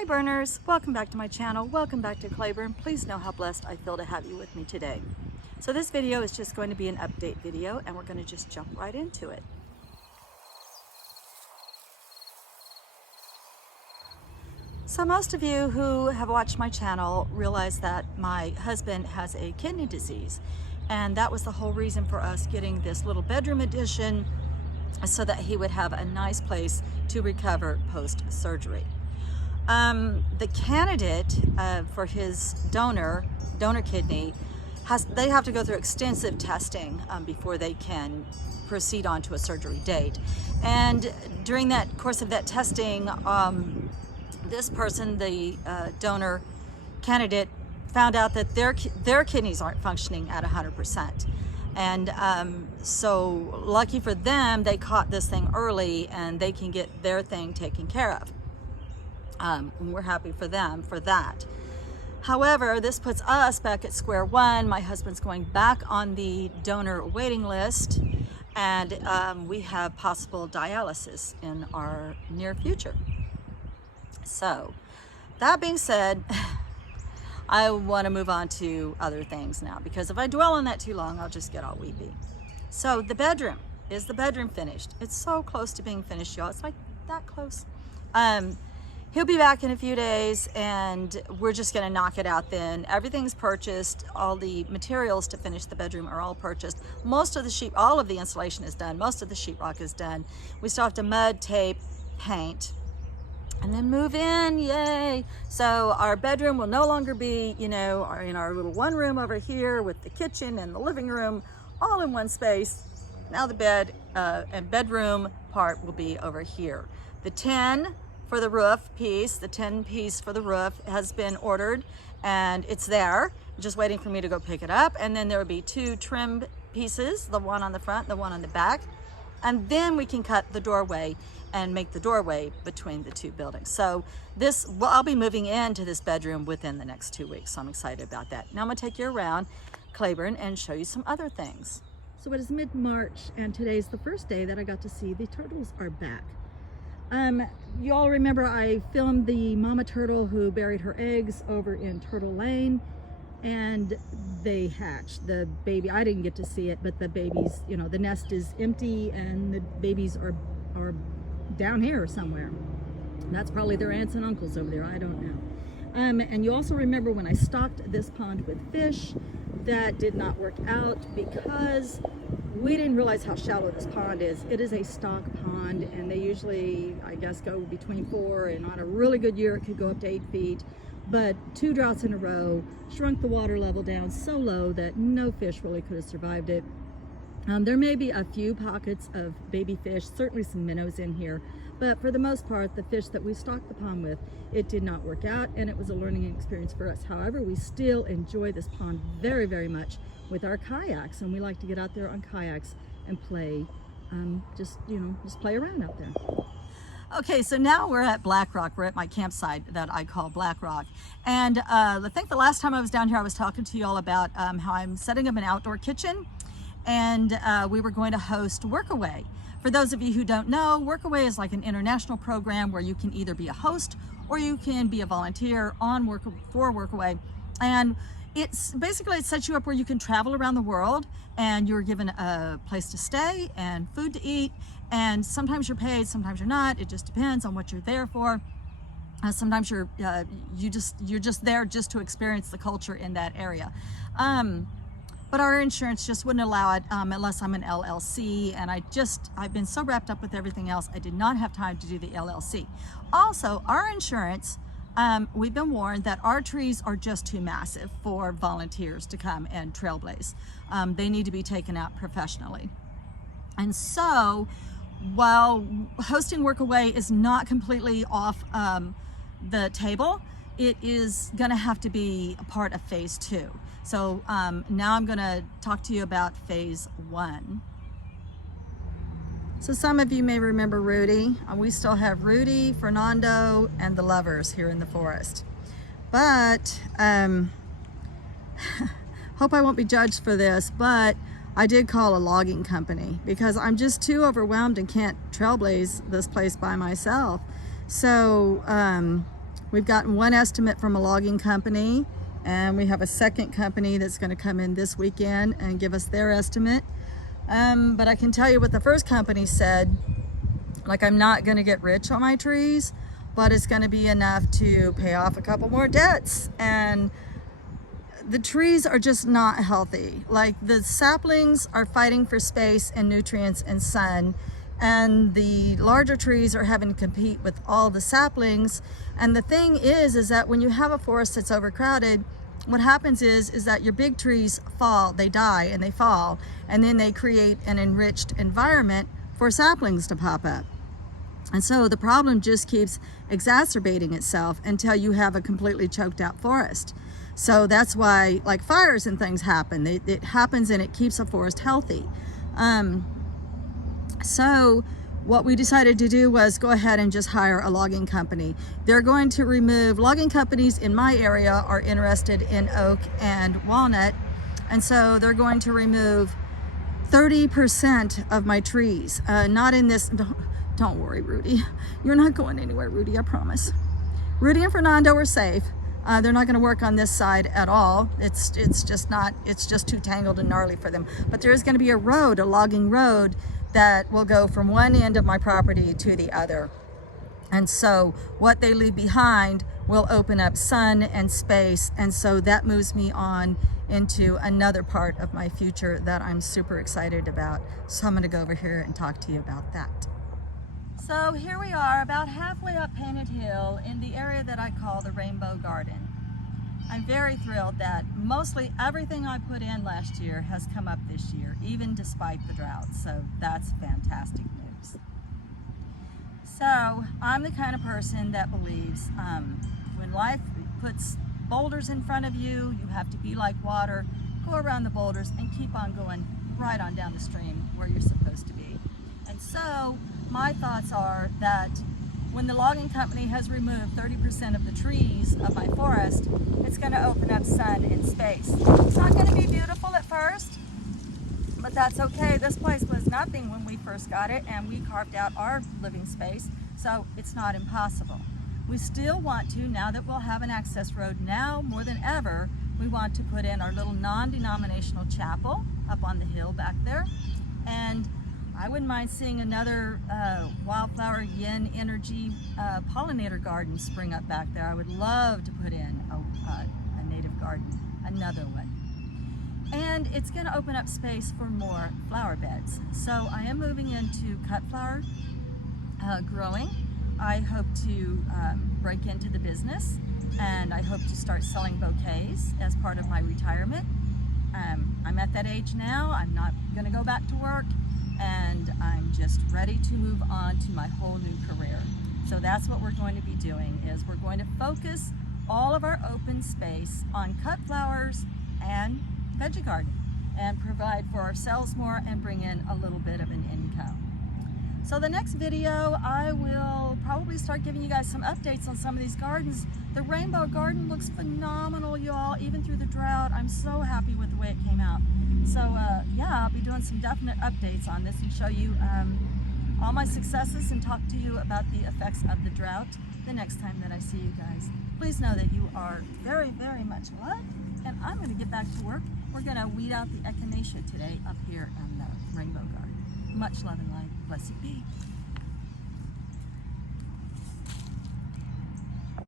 Hi burners, welcome back to my channel. Welcome back to Clayburn. Please know how blessed I feel to have you with me today. So this video is just going to be an update video and we're going to just jump right into it. So most of you who have watched my channel realize that my husband has a kidney disease, and that was the whole reason for us getting this little bedroom addition so that he would have a nice place to recover post-surgery. The candidate for his donor kidney, they have to go through extensive testing before they can proceed on to a surgery date. And during that course of that testing, this person, the donor candidate, found out that their kidneys aren't functioning at 100%. And so lucky for them, they caught this thing early and they can get their thing taken care of. And we're happy for them for that. However, this puts us back at square one. My husband's going back on the donor waiting list, and we have possible dialysis in our near future. So that being said, I want to move on to other things now, because if I dwell on that too long, I'll just get all weepy. So the bedroom, is the bedroom finished? It's so close to being finished, y'all. It's like that close. He'll be back in a few days and we're just gonna knock it out then. Everything's purchased. All the materials to finish the bedroom are all purchased. Most of the all of the insulation is done. Most of the sheetrock is done. We still have to mud, tape, paint, and then move in, yay. So our bedroom will no longer be, you know, in our little one room over here with the kitchen and the living room all in one space. Now the bed and bedroom part will be over here. The 10 for the roof piece, the 10 piece for the roof has been ordered and it's there, just waiting for me to go pick it up. And then there will be 2 trim pieces, the one on the front, the one on the back. And then we can cut the doorway and make the doorway between the 2 buildings. So I'll be moving into this bedroom within the next 2 weeks. So I'm excited about that. Now I'm gonna take you around Clayburn and show you some other things. So it is mid-March and today's the first day that I got to see the turtles are back. You all remember I filmed the mama turtle who buried her eggs over in Turtle Lane, and they hatched. The baby, I didn't get to see it, but the babies, you know, the nest is empty and the babies are down here somewhere. That's probably their aunts and uncles over there, I don't know. And you also remember when I stocked this pond with fish, that did not work out because we didn't realize how shallow this pond is. It is a stock pond and they usually, I guess, go between 4 and on a really good year it could go up to 8 feet. But 2 droughts in a row shrunk the water level down so low that no fish really could have survived it. There may be a few pockets of baby fish, certainly some minnows in here, but for the most part, the fish that we stocked the pond with, it did not work out and it was a learning experience for us. However, we still enjoy this pond very, very much with our kayaks, and we like to get out there on kayaks and play, just play around out there. Okay, so now we're at Black Rock. We're at my campsite that I call Black Rock. And I think the last time I was down here, I was talking to you all about how I'm setting up an outdoor kitchen, and we were going to host Workaway. For those of you who don't know, Workaway is like an international program where you can either be a host or you can be a volunteer for Workaway. And it's basically, it sets you up where you can travel around the world and you're given a place to stay and food to eat. And sometimes you're paid, sometimes you're not. It just depends on what you're there for. Sometimes you're just there just to experience the culture in that area. But our insurance just wouldn't allow it unless I'm an LLC, and I've been so wrapped up with everything else, I did not have time to do the LLC. Also, our insurance, we've been warned that our trees are just too massive for volunteers to come and trailblaze. They need to be taken out professionally. And so, while hosting Workaway is not completely off the table, it is gonna have to be a part of phase 2. So now I'm gonna talk to you about phase 1. So some of you may remember Rudy. We still have Rudy, Fernando, and the lovers here in the forest. But, hope I won't be judged for this, but I did call a logging company because I'm just too overwhelmed and can't trailblaze this place by myself. So We've gotten one estimate from a logging company, and we have a second company that's going to come in this weekend and give us their estimate. But I can tell you what the first company said, like, I'm not going to get rich on my trees, but it's going to be enough to pay off a couple more debts. And the trees are just not healthy. Like, the saplings are fighting for space and nutrients and sun, and the larger trees are having to compete with all the saplings. And the thing is that when you have a forest that's overcrowded, what happens is that your big trees fall, they die and they fall, and then they create an enriched environment for saplings to pop up. And so the problem just keeps exacerbating itself until you have a completely choked out forest. So that's why, like, fires and things happen. It happens, and it keeps a forest healthy. So what we decided to do was go ahead and just hire a logging company. They're going to remove, logging companies in my area are interested in oak and walnut, and so they're going to remove 30% of my trees. Not in this, don't worry, Rudy. You're not going anywhere, Rudy, I promise. Rudy and Fernando are safe. They're not going to work on this side at all. It's just too tangled and gnarly for them. But there is going to be a road, a logging road, that will go from one end of my property to the other. And so what they leave behind will open up sun and space. And so that moves me on into another part of my future that I'm super excited about. So I'm going to go over here and talk to you about that. So here we are, about halfway up Painted Hill in the area that I call the Rainbow Garden. I'm very thrilled that mostly everything I put in last year has come up this year, even despite the drought. So that's fantastic news. So I'm the kind of person that believes when life puts boulders in front of you, you have to be like water, go around the boulders and keep on going right on down the stream where you're supposed to be. And so my thoughts are that when the logging company has removed 30% of the trees of my forest, it's going to open up sun and space. It's not going to be beautiful at first, but that's okay. This place was nothing when we first got it, and we carved out our living space, so it's not impossible. We still want to, now that we'll have an access road, now more than ever, we want to put in our little non-denominational chapel up on the hill back there. And I wouldn't mind seeing another wildflower yin energy pollinator garden spring up back there. I would love to put in a native garden, another one. And it's going to open up space for more flower beds. So I am moving into cut flower growing. I hope to break into the business, and I hope to start selling bouquets as part of my retirement. I'm at that age now. I'm not going to go back to work, and I'm just ready to move on to my whole new career. So that's what we're going to be doing, is we're going to focus all of our open space on cut flowers and veggie garden, and provide for ourselves more and bring in a little bit of an income. So the next video, I will probably start giving you guys some updates on some of these gardens. The Rainbow Garden looks phenomenal, y'all, even through the drought. I'm so happy with the way it came out. So yeah, I'll be doing some definite updates on this and show you all my successes and talk to you about the effects of the drought the next time that I see you guys. Please know that you are very, very much loved, and I'm going to get back to work. We're going to weed out the echinacea today up here in the Rainbow Garden. Much love and light. Blessed be.